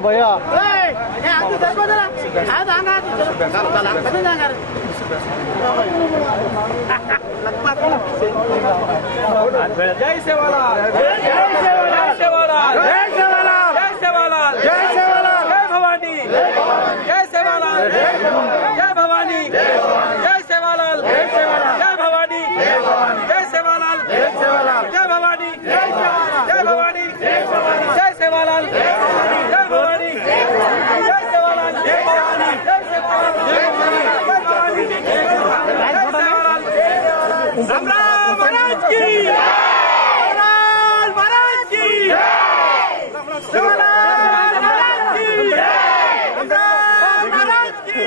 भैया जय सेवालाल जय सेवालाल जय सेवालाल जय सेवालाल जय सेवालाल जय भवानी जय सेवालाल जय भवानी जय सेवालाल जय भवानी जय सेवालाल जय भवानी जय भवानी जय सेवालाल जय भवानी जय सेवालाल जय भवानी जय सेवालाल राम राम महाराज की महाराज की सेवालाल महाराज की महाराज की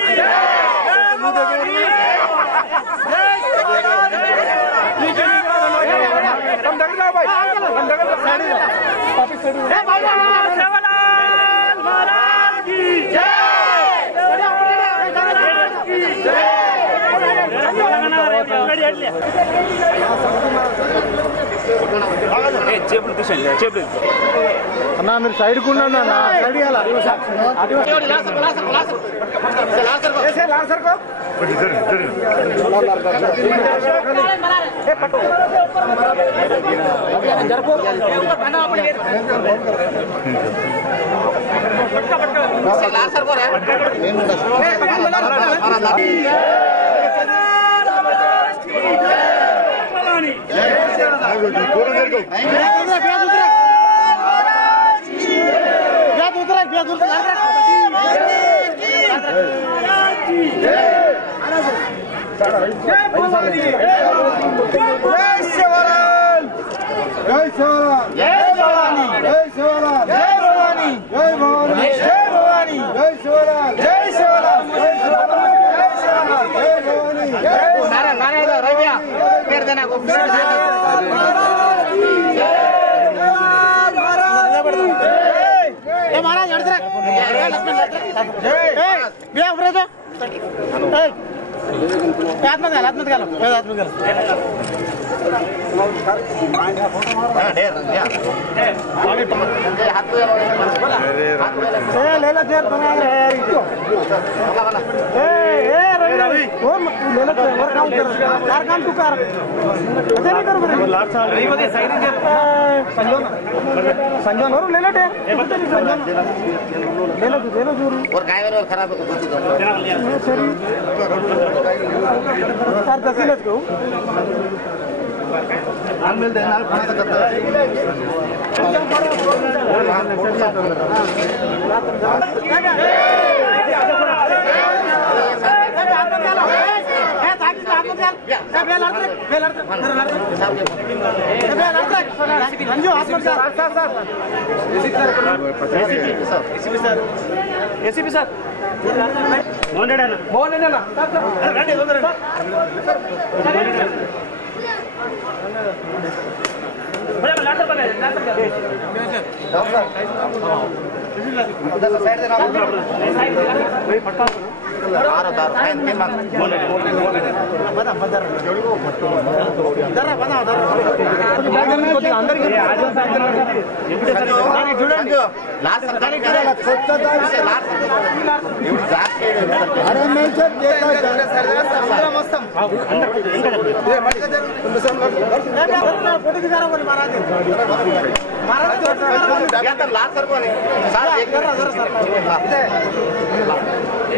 जय भवानी हम दगड़ जाओ भाई हम दगड़ वापस सेवालाल महाराज की जय చేపలు తీసండి చేపలు అన్న మీరు సైడ్ కున్నాను అన్న సైడ్ संजोन और ले लो और गाय वाले और खराब सर 10 को आनमेल देना खाना तो करता एसीपी सर मोहन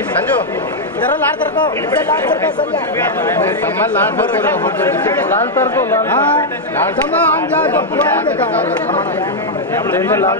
संजू जरा लाल तरको लाल तरको लाल समा हम जा तो पूरा देखा लाल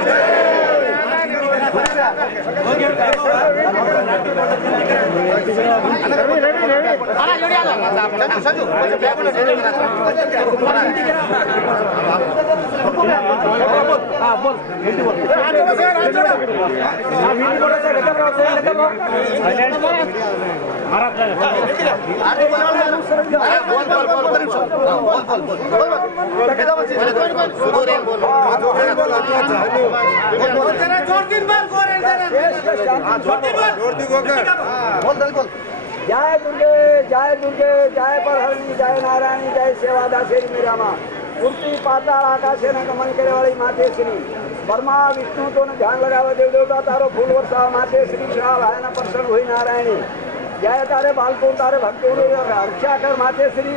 जय दुर्गे जय दुर्गे जय परहरणी जय नारायणी जय सेवादासेरी मेरा माँ मूर्ति पाताल आकाशे न गमन करे वाली माते श्री ब्रह्मा विष्णु तो ध्यान लगावे देव देवता तारो फूल वर्षा माते श्री श्राव आयन प्रसन्न हुई नारायणी जय तारे बालकों तारे भक्तों रक्षा कर माते श्री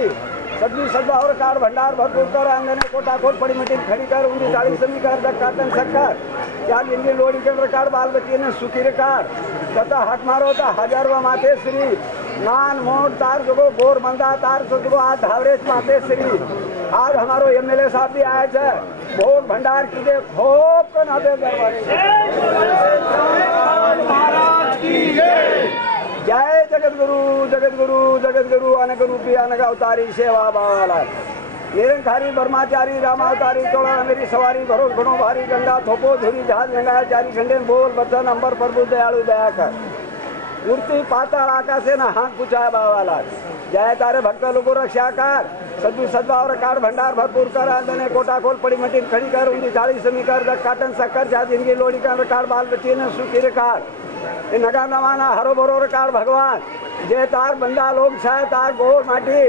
सदवी सद्भाव कार भंडार भरपूर कर अंगने कोटा कोट पड़ी मिट्टी खड़ी कर उनकी दाढ़ी समी कर काटन शक्कर क्या इंडियन लोड़ी के रिकॉर्ड बाल बच्चे ने सुखी रिकॉर्ड तथा हाथ मारो था हजारवा माते श्री नान मोट तार जुगो गोर बंदा तार जुगो आज धावरेज माते श्री आज हमारो एमएलए साहब भी आए थे भोग भंडार की दे खूब तो नाते दरबारी महाराज की जय जगत गुरु जगत गुरु जगत गुरु अनक रूपी अनक अवतारी सेवा बावाला निरंकारी ब्रह्माचारी रामावतारी तोड़ा मेरी सवारी भरोस घणो भारी गंगा थोपो धुरी जहाज गंगा चारी खंडे बोल बच्चन अंबर प्रभु दयालु दया कर मूर्ति पाताल आकाशे न हाथ पूछाया बावाला जय तारे भक्त लोगों रक्षा कर सद्दू सद्भाव कार भंडार भरपूर कर आंदने कोटा खोल पड़ी मटी खड़ी कर उनकी चाली समी कर काटन शक्कर जा जिनकी लोड़ी का कार बाल बच्चे ने सुखी कार नगा नवाना हरो भरो कार भगवान जय तार बंदा लोग छाय तार गोर माटी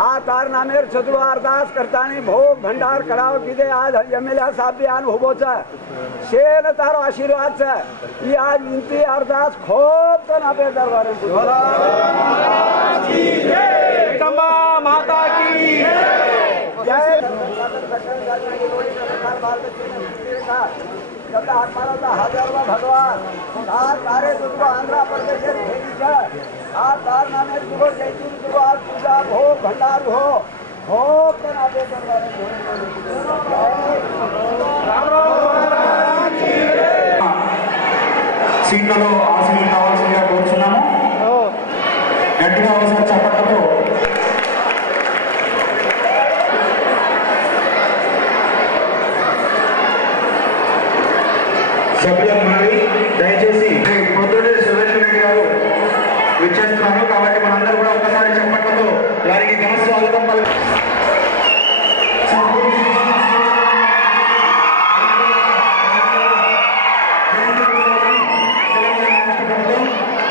आ तार नामेर छतरो अरदास करतानी भोग भंडार कराव कीधे आज एमएलए साहब भी आन होबो छे शेर तारो आशीर्वाद छे ई आज विनती अरदास खूब तो नापे दरबार की जय जगदम्बा माता की जय भगवान तारे तुझको आंध्र प्रदेश तार नामे तुझको जयपुर तुझको आज पूजा हो भंडार हो సీట్లలో ఆశీర్వాదం కావాల్సిందిగా కోరుచున్నాము గట్టిగా అవసరం చప్పట్లతో సభ్యులందరూ దయచేసి పొద్దుటే సురేష్ రెడ్డి గారు విచ్చేస్తున్నారు కాబట్టి మనందరూ కూడా ఒక్కసారి చప్పట్లతో వారికి ఘన స్వాగతం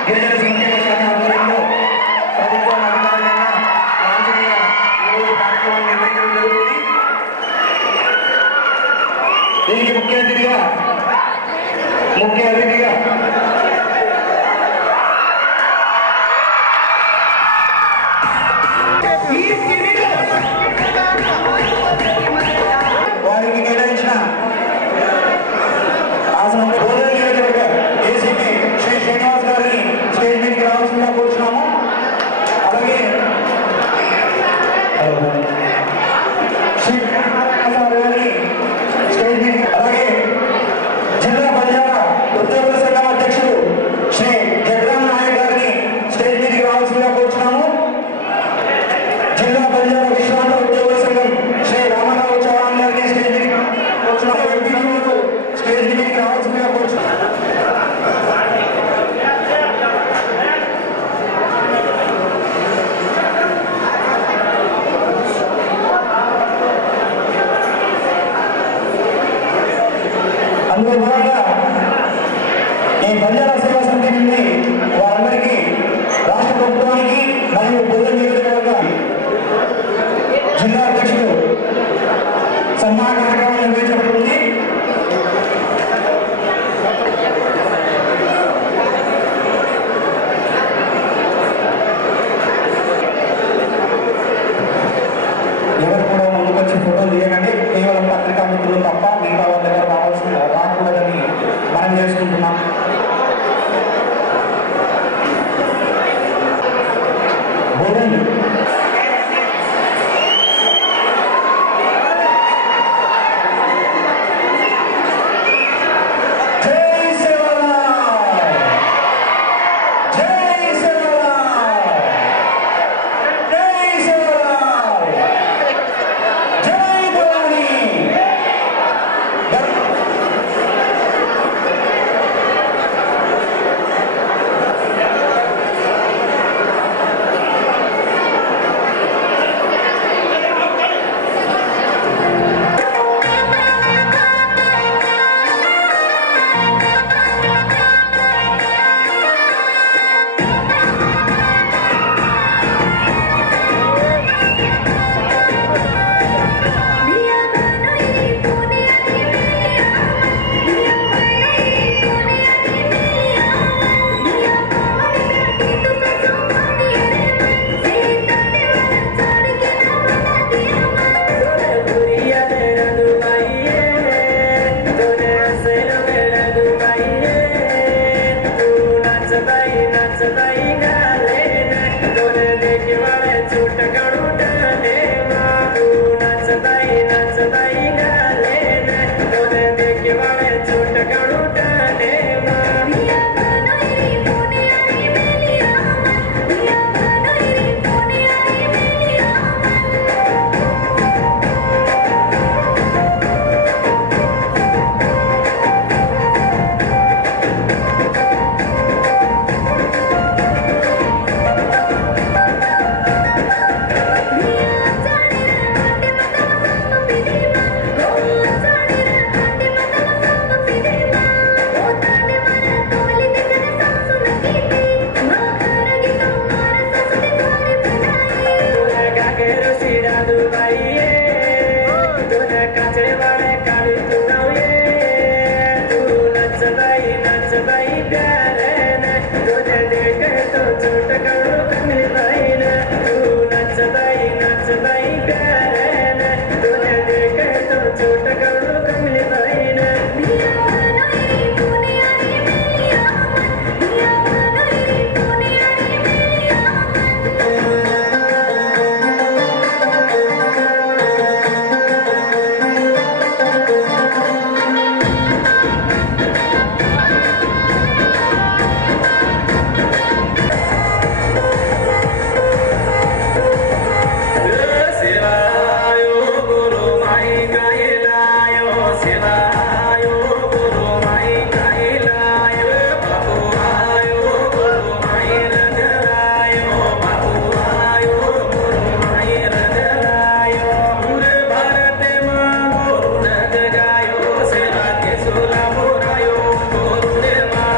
గిరిజన సంక్షేమ శాఖ ఆధ్వర్యంలో ప్రభుత్వం అధికారులైన లాంఛనీయ ఈరోజు కార్యక్రమాన్ని నిర్వహించడం జరుగుతుంది. దీనికి ముఖ్య అతిథిగా వారికి కేటాయించిన ఆసనం ఏసీపీ శ్రీ శ్రీనివాస్ గారిని స్టేజ్ మీదకి రావాల్సిందిగా కూర్చున్నాము. అలాగే శ్రీ గారిని స్టేజ్ మీదకి అలాగే జిల్లా బంజారా ఉద్యోగుల సంఘం అధ్యక్షుడు శ్రీ జగరామ్ నాయక్ గారిని స్టేజ్ మీదకి రావాల్సిందిగా కూర్చున్నాము. జిల్లా బంజారా విశ్రాంత ఉద్యోగుల సంఘం శ్రీ రామారావు చౌహాన్ గారిని స్టేజ్ మీదకి కూర్చున్నాము. స్టేజ్ మీదకి రావాల్సిందిగా కూర్చున్నాము. అందులో భాగంగా ఈ బంజారా సేవా సమితి నుండి వారందరికీ రాష్ట్ర ప్రభుత్వానికి మరియు పొద్దున నియోజకవర్గ జిల్లా అధ్యక్షుడు సన్మాన కార్యక్రమం నిర్వహించబడుతుంది. ఎవరు కూడా ముందుకొచ్చి ఫోటోలు తీయకండి. కేవలం పత్రికా మిత్రులు తప్ప మిగతా వాళ్ళ దగ్గర రావాల్సిన రాకూడదని మనం చేసుకుంటున్నాం. Sula Murayo, Guru Deva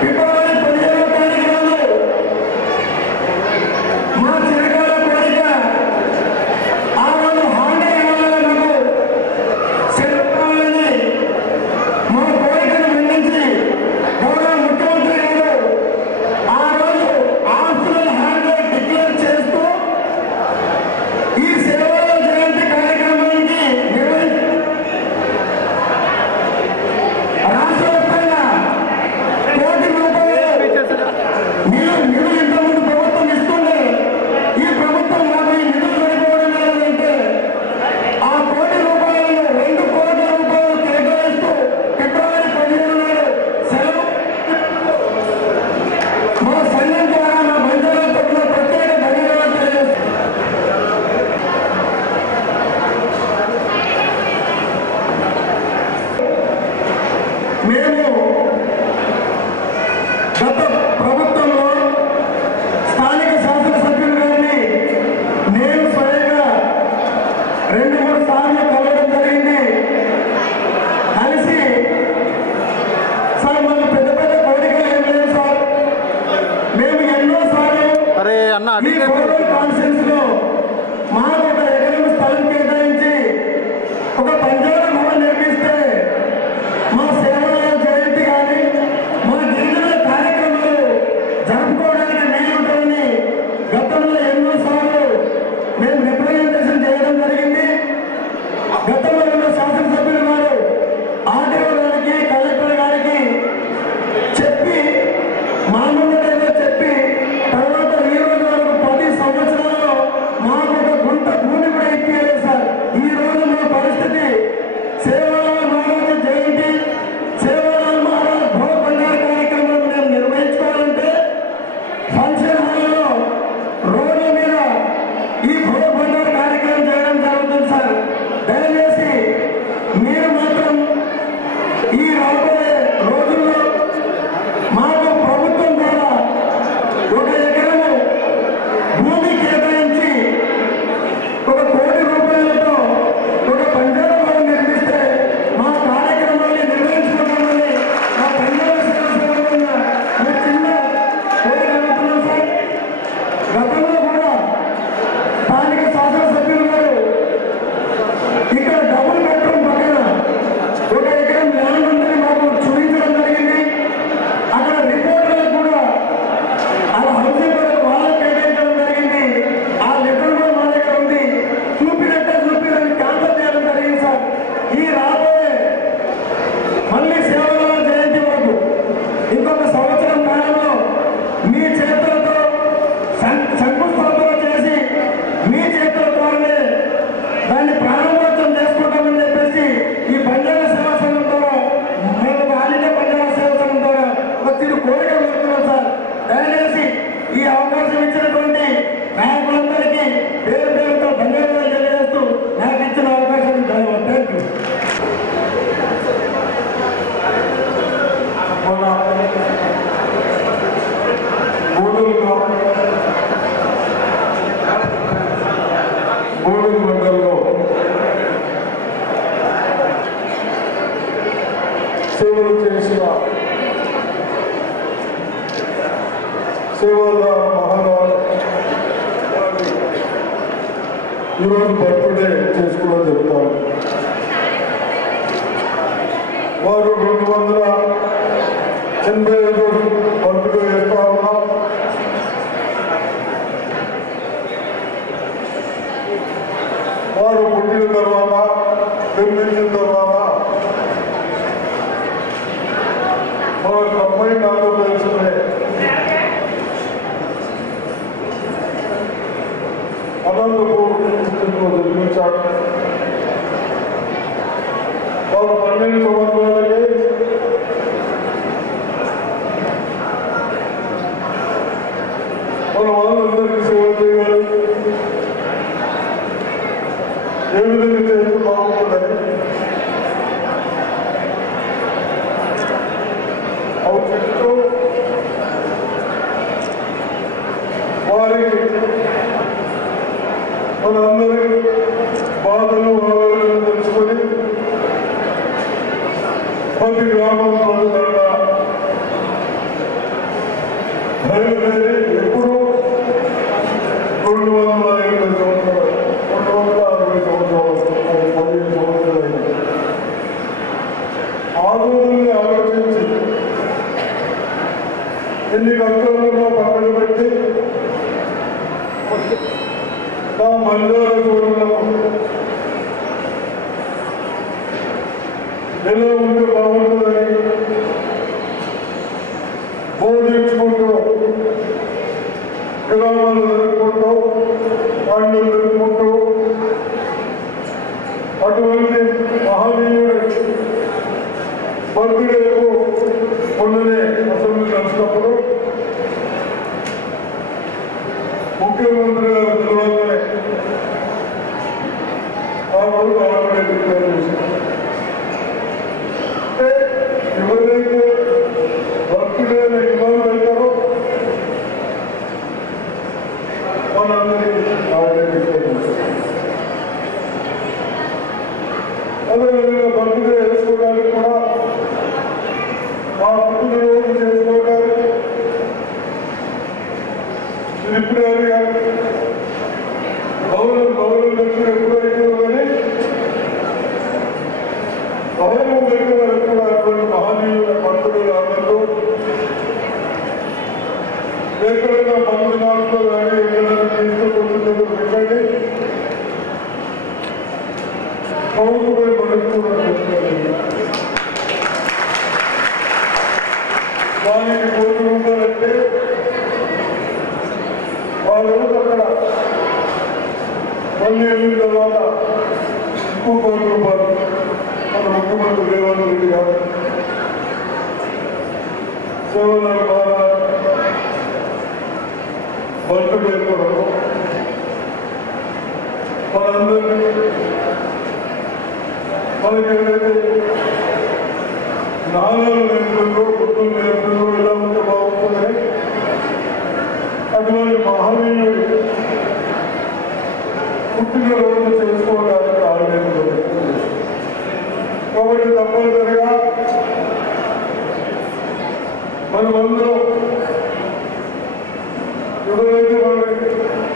ఫిబ్రవరి 15వ తారీఖు రోజు మా చిరకాల కోరిక ఆ రోజు హాండే ఇవ్వాలని సెలవులని మా కోరికను మన్నించి గౌరవ ముఖ్యమంత్రి గారు ఆ రోజు ఆస్తులను హాండే డిక్లేర్ చేస్తూ ఈ సేవల జయంతి కార్యక్రమానికి రాష్ట్ర వ్యాప్తంగా కోటి రూపాయలు నిధులు ఇంతకుముందు ప్రభుత్వం ఇస్తుండే ఈ ప్రభుత్వం మాకు ఈ నిధులు సరిపోవడం లేదంటే ఆ కోటి రూపాయలను 2 కోట్ల రూపాయలు కేటాయిస్తూ ఫిబ్రవరి 15 నాడు సెలవు మా సంఘం ద్వారా మా బంజారా పట్ల ప్రత్యేక ధన్యవాదాలు తెలియజేస్తాం. మేము గత ప్రభుత్వంలో స్థానిక శాసనసభ్యులు గారిని నేను స్వయంగా 2-3 సార్లు కలవడం జరిగింది. కలిసి సార్ మాకు పెద్ద పెద్ద కోరికలు ఏం లేవు సార్, మేము ఎన్నో సార్లు ఈ గోదావరి కాన్ఫరెన్స్ లో మాకు ఒక ఎకరం స్థలం కేటాయించి ఒక బంజారా భవన్ నిర్మిస్తే మా సేవల జయంతి కానీ మా గిరిజనుల కార్యక్రమాలు జరుపుకోవడానికి వీలుంటుందని గతంలో ఎన్నో సార్లు మేము రిప్రజెంటేషన్ చేయడం జరిగింది. గతంలో ఉన్న శాసనసభ్యులు గారు ఆర్టీఓ గారికి కలెక్టర్ గారికి చెప్పి మామూలుగా చెప్పి తర్వాత ఈ రోజు వరకు 10 సంవత్సరాల్లో మాకు ఒక గుంట భూమి కూడా ఇప్పించలేదు సార్. ఈ రోజు మా పరిస్థితి సేవలాల్ మహారాజ్ జయంతి సేవలాల్ మహారాజ్ భో భండార్ కార్యక్రమం మేము నిర్వహించుకోవాలంటే ఫంక్షన్ హాల్లో రోడ్ల మీద ఈ భో భండార్ కార్యక్రమం చేయడం జరుగుతుంది సార్. దయచేసి మీరు మాత్రం ఈ రాబోయే రోజుల్లో మాకు ప్రభుత్వం ద్వారా 1 ఎకరము భూమి కేటాయించి 1 కోటి రూపాయలతో ఒక బంజారా భవన్ నిర్మిస్తే మా కార్యక్రమాన్ని నిర్వహించుకుంటామని మా బంజారా సేవ సంఘంగా మేము చిన్న కోరిక అడుగుతున్నాం సార్. గతంలో కూడా స్థానిక శాసనసభ్యులు గారు ఇక్కడ డబుల్ బెడ్రూమ్ పక్కన 1 ఎకరం ల్యాండ్ ఉందని మాకు చూపించడం జరిగింది. అక్కడ రిపోర్టర్లకు కూడా అలా హౌసింగ్ వాళ్ళకి కేటాయించడం జరిగింది. ఆ లెటర్ కూడా మా దగ్గర ఉంది. చూపినట్టే చూపిదని క్యాన్సల్ చేయడం జరిగింది సార్. ఈ రాబోయే మళ్ళీ సేవల జయంతి వరకు ఇంకొక సంవత్సరం కాలంలో మీ చేతులతో శంకుస్థాపన చేసి మీ చేతుల ద్వారానే దాన్ని ప్రారంభోత్సవం చేసుకుంటామని చెప్పేసి ఈ బంజారా సేవా సంఘం ద్వారా మేము ఆల్ ఇండియా బంజారా సేవా సంఘం ద్వారా ఒక చిరు కోరిక పెడుతున్నాం సార్. దయచేసి ఈ అవకాశం ఇచ్చినటువంటి నాయకులందరికీ పేరు పేరుతో ధన్యవాదాలు తెలియజేస్తూ నాకు ఇచ్చిన అవకాశానికి ధన్యవాదాలు. Thank you. గూడూరు మండలంలో సేవలు చేసిన సేవల మహారాజ్ ఈరోజు బర్త్డే చేసుకోవడం జరుగుతారు. వారు 285 బర్త్డే చేస్తా ఉన్నాం. వారు పుట్టిన తర్వాత జన్మించిన తర్వాత మన కంబైన్ ఆంధ్రప్రదేశ్లోనే అనంతపూర్ డిస్ట్రిక్ట్లో జన్మించారు. వారు 12 సంవత్సరాలకి మన వాళ్ళందరికీ సేవ చేయాలి. ఏ విధంగా చేస్తే బాగుంటుందని అవుతూ వారికి మనందరి బాధలు ఆవేదనలు తెలుసుకొని ప్రతి గ్రామం ప్రజల బయలుదేరి ఎప్పుడు 250 సంవత్సరాలు 260 సంవత్సరాలు 15 సంవత్సరాలు అయింది. ఆ రోజుల్ని ఆలోచించి ఎన్ని కష్టాలను పక్కన పెట్టి నా బంజారా చూడడం ఎలా ఉంటే బాగుంటుందని బోధించుకుంటూ గ్రామాలు జరుపుకుంటూ పండుగలు జరుపుకుంటూ అటువంటి మహనీయుడు బర్త్డేకు మొన్ననే అసెంబ్లీ కలిసినప్పుడు ముఖ్యమంత్రి గారు తెలియగానే ఆ రోజు ఆడపడే డిక్లేర్ చేశారు. అంటే ఎవరైతే బర్త్డేని ఇబ్బంది పెడతారో మనందరికీ ఆడపడే డిక్లేర్ చేశారు. అదేవిధంగా బర్త్డే చేసుకోవడానికి కూడా ఆ పుట్టినరోజు చేసుకోవడానికి ఇప్పుడేగా భవనం దగ్గర ఎప్పుడైతే కానీ భవనం దగ్గర కూడా అటువంటి మహనీయుల పంతులు అందరూ ఎక్కడైనా పంతునాలతో కానీ ఎక్కడైనా తీసుకుంటుందో పెట్టండి పౌరుపై పడుతున్నారు. దానికి ₹1 అంటే వాళ్ళు అక్కడ మళ్ళీ వెళ్ళిన తర్వాత ఇంకో ₹1 మన ముఖ్యమంత్రి రేవంత్ రెడ్డి గారు సేవల ద్వారా బర్త్డే కొరకు మనందరినీ మనకి ఏదైతే నాణాలు నేర్పుతుందో గుర్తులు నేర్పుతుందో ఎలా ఉంటే బాగుంటుందని అటువంటి మహనీయుడు పుట్టినరోజు చేసుకోవడానికి ఆలోచన. కాబట్టి తప్పనిసరిగా మనమందరం ఎవరైతే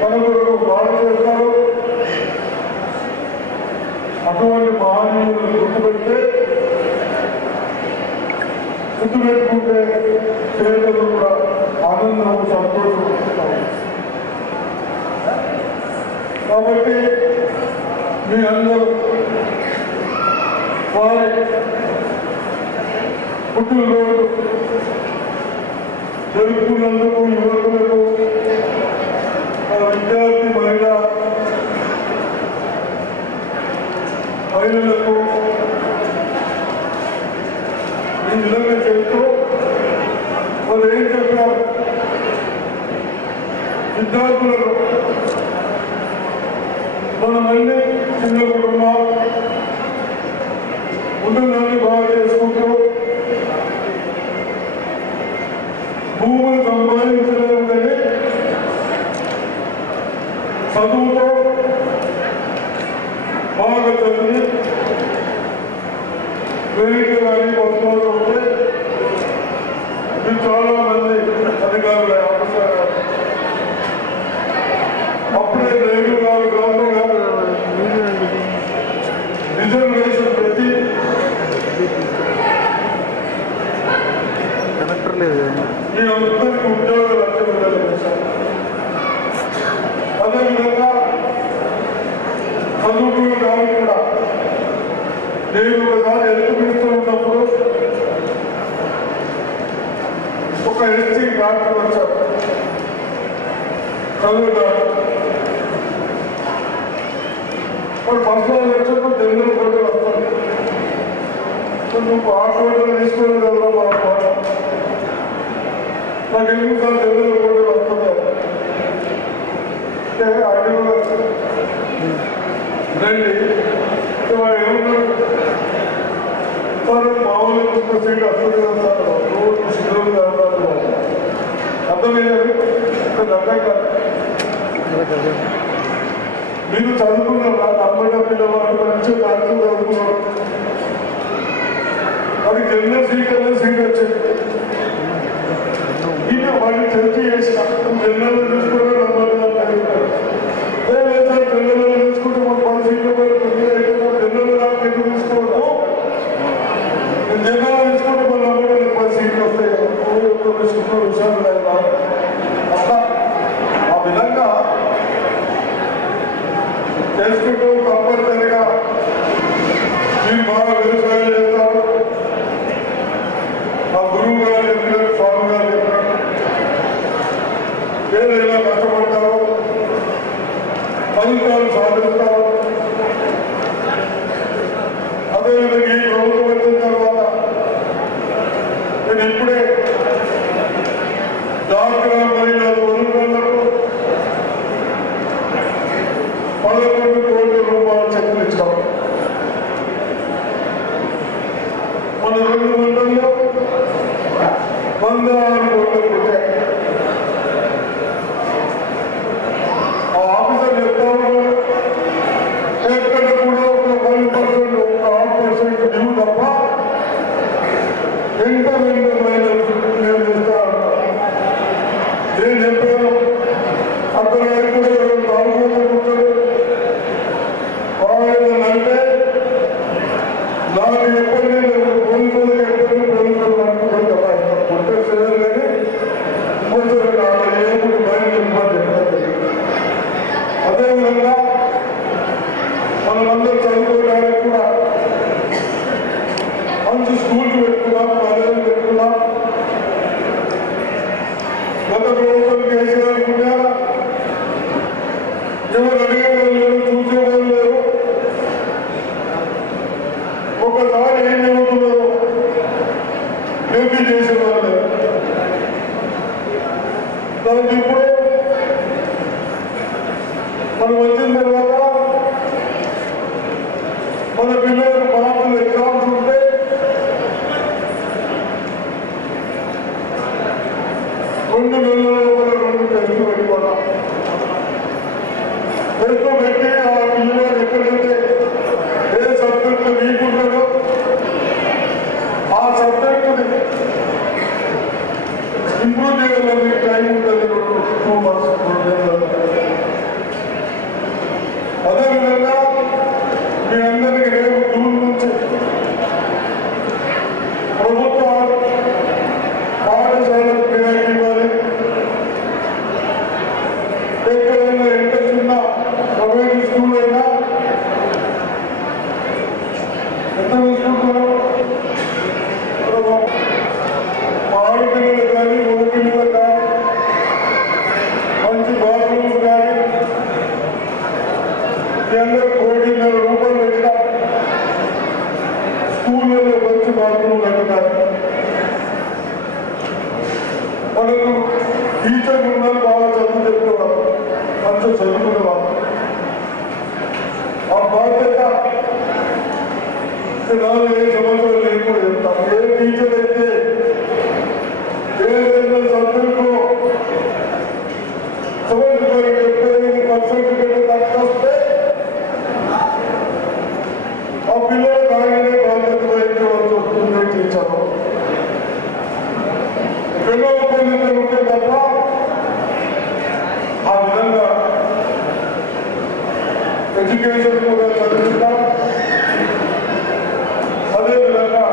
మన కొరకు బాధ చేస్తారో అటువంటి మహనీయులను గుర్తుపెడితే గుర్తుపెట్టుకుంటే పేదలు కూడా ఆనందం సంతోషం ఉంటాం. కాబట్టి మీ అందరూ వారి పుట్టినరోజు జరుపుకున్నందుకు యువకులకు విద్యార్థి మహిళలకు ఈ విధంగా చెప్తూ వాళ్ళు ఏం చెప్పారు, విద్యార్థులకు మనమన్నీ చిన్న కుటుంబాలు కుటుంబాన్ని బాగా చేసుకుంటూ భూములు సంపాదించలేము కానీ చదువుతో బాగా చదివి వేదిక కానీ వస్తువులు ఉంటే ఇది చాలా మంది అధికారులు అప్పుడే రేవు గారు గవర్నర్ గారు రిజర్వేషన్ పెట్టి మీ అందరికీ ఉద్యోగాలు వచ్చే అదేవిధంగా చదువుకున్న దానికి కూడా నేను ఒకసారి ఎదుగుతూ ఉన్నప్పుడు ఒక ఎస్టీ డాక్టర్ వచ్చారు చదువుతారు. వాడు పర్సనల్ వచ్చినప్పుడు తెలుగులో ఫోటోలు వస్తాను. నువ్వు ఆ ఫోటోలు తీసుకుని కదా నాకు ఎందుకు సార్ తెలుగులో ఫోటోలు వస్తున్నాయి అంటే అది రండి వాడు ఏమన్నారు సార్ మామూలు సీట్ వస్తుంది కదా సార్ రోజు శిథిలం కావాలి అర్థమయ్యారు. అర్థం కాదు మీరు చదువుకున్నారా అమ్మాయి పిల్లవాడు మంచి డాక్టర్ చదువుకున్నారు అది జనరల్ సీట్ అనేది సీట్ వచ్చింది. ఈయన వాడిని చర్చ చేసి వస్తే చిన్న విషయాలు లేదా అట్లా ఆ విధంగా చేసుకుంటూ కంపల్సరిగా మీరు బాగా వ్యవసాయం చేస్తారు. ఆ గురువు గారు చెప్పినారు, స్వామి గారు చెప్పినారు, ఏదైనా కష్టపడతారు, ఫలితాలు సాధిస్తారు. అదేవిధంగా ఈ ప్రభుత్వం వచ్చిన తర్వాత నేను ఇప్పుడే డాక్టర్ మహిళలు వరుణులకు 11 కోట్ల రూపాయలు చెక్కులు ఇచ్చాం. మన 2 మండల్లో 16 కోట్లు పుట్టాయి. ఆ ఆఫీసర్ చెప్తాను ఎక్కడ కూడా ఒక 5% ఒక 8% డ్యూ తప్ప ఎంత విధమైన నేను చేస్తాను. నేను చెప్పాను అక్కడ తాగుతాడు అంటే నాకు ఎప్పటికీ పోలీసులు ఎప్పటికీ పోలీసులు అనుకుంటాను కదా పుట్టే చేయాలి కానీ కొంచెం ఏమిటి బయట చెప్పాలి. అదేవిధంగా మనమందరూ చదువుకోవడానికి కూడా మంచి స్కూల్కి పెట్టుకున్నాం, కాలేజీలు పెట్టుకున్నాం. గత ప్రభుత్వం కేసీఆర్ ఎవరు అడిగేవాళ్ళు లేరు, చూసేవాళ్ళు లేరు. ఒకసారి ఏం జరుగుతుందో ఏపీ చేసేవాళ్ళు లేరు. దానికి ఇప్పుడు మనం వచ్చిన తర్వాత మన పిల్లలకు మార్కులు ఎగ్జామ్స్ ఉంటే రెండు నెలల లోపల 2 టెస్టులు పెట్టుకోవడం. టెస్టు పెట్టి ఆ పిల్లలు ఎక్కడైతే ఏ సబ్జెక్టు వీక్ ఉంటుందో ఆ సబ్జెక్టుని ఇంప్రూవ్ చేయాలని టైం ఉంటుంది 2 months. అదేవిధంగా మీ అందరికీ రేపు జూన్ నుంచి ప్రభుత్వ పాఠశాలకు ప్రయాణం ఇవ్వాలి. ఎక్కడైనా ఎంత చిన్న ప్రైవేట్ స్కూల్ అయినా ఎంత తీసుకుంటున్నారు ఆడపిల్లలకు కానీ మగ పిల్లలకు కానీ మంచి బాత్రూమ్స్ కానీ మీ అందరూ 1,00,00,000 రూపాయలు పెట్టినా స్కూళ్ళలో మంచి బాత్రూమ్ కట్టుతారు. మనకు టీచర్లు ఉన్నారు, బాగా చదువు చెప్తున్నారు, మంచిగా చదువుకునేవారు. ఆ బాధ్యత 4-5 సంవత్సరాలు నేను కూడా చెప్తాను. ఏ టీచర్ అయితే ఏదైనా సబ్జెక్టు 75% వస్తే ఆ పిల్లలు కాగానే బాధ్యత వహించవలసి వస్తుంది టీచర్. పిల్లల పొందిన ఉంటే తప్ప ఆ విధంగా ఎడ్యుకేషన్ కూడా చదివిస్తాం. అదేవిధంగా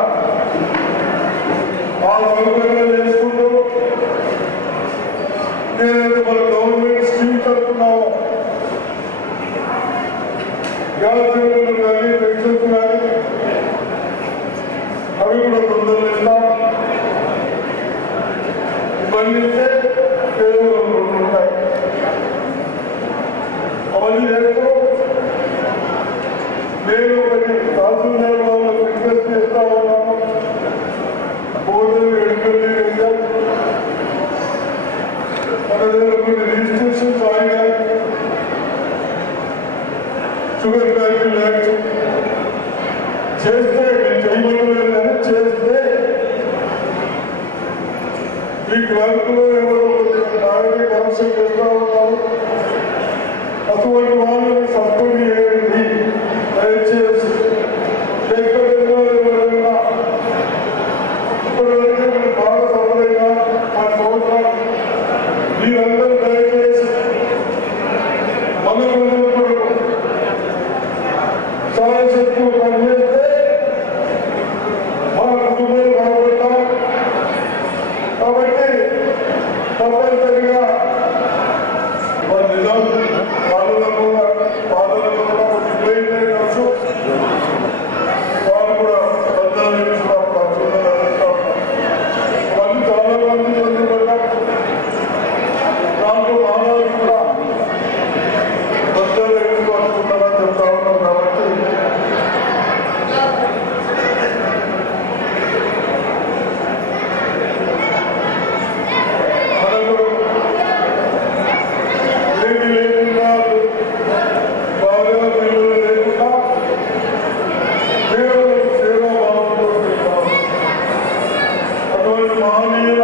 ఆ సౌకర్యాలు చేసుకుంటూ ఏదైతే మన గవర్నమెంట్ స్కీమ్స్ అనుకున్నామో గ్యాస్ సిలిండర్లు కానీ పెన్షన్స్ కానీ అవి కూడా తొందరలు ఇస్తాం. ఇవన్నీ కేవలం 2 ఉంటాయి. అవన్నీ చేస్తూ నేను ఒకటి తహసీల్దార్ వాళ్ళకు రిక్వెస్ట్ చేస్తా ఉన్నాను. భోజనం ఎడుకల్లి మన దగ్గర కొన్ని రిజిస్ట్రేషన్స్ ఆగినాయి. షుగర్ ఫ్యాక్టరీ ల్యాక్స్ చేస్తే నేను చేయబోలేదు కానీ చేస్తే ఈ క్లబ్లో ఎవరో నాయకుడి కరప్షన్ చేస్తూ ఉంటారు. అటువంటి వాళ్ళని సస్పెండ్ చేయండి దయచేసి. ఎక్కడైనా ఎవరైనా ఇప్పటివరకు మీరు బాగా సఫలైనా మా సంవత్సరాలు మీరందరూ దయచేసి మన కొరకు చాలా శక్తులు పనిచేస్తే మన కుటుంబాలు బాగుపడతాం, తప్పనిసరిగా మన నిజాం పాలనకు ఇవ్వచ్చు. వాళ్ళు కూడా బద్దాలు వాళ్ళు చాలా మంది దాంట్లో మానవులు కూడా బద్దాలు వేసుకోవాలనుకుంటారని చెప్తా ఉన్నాం. కాబట్టి మనకు ఏమి లేకుండా బాగా పిల్లలు లేకుండా కేవలం సేవాభావంతో అటువంటి మహనీయుల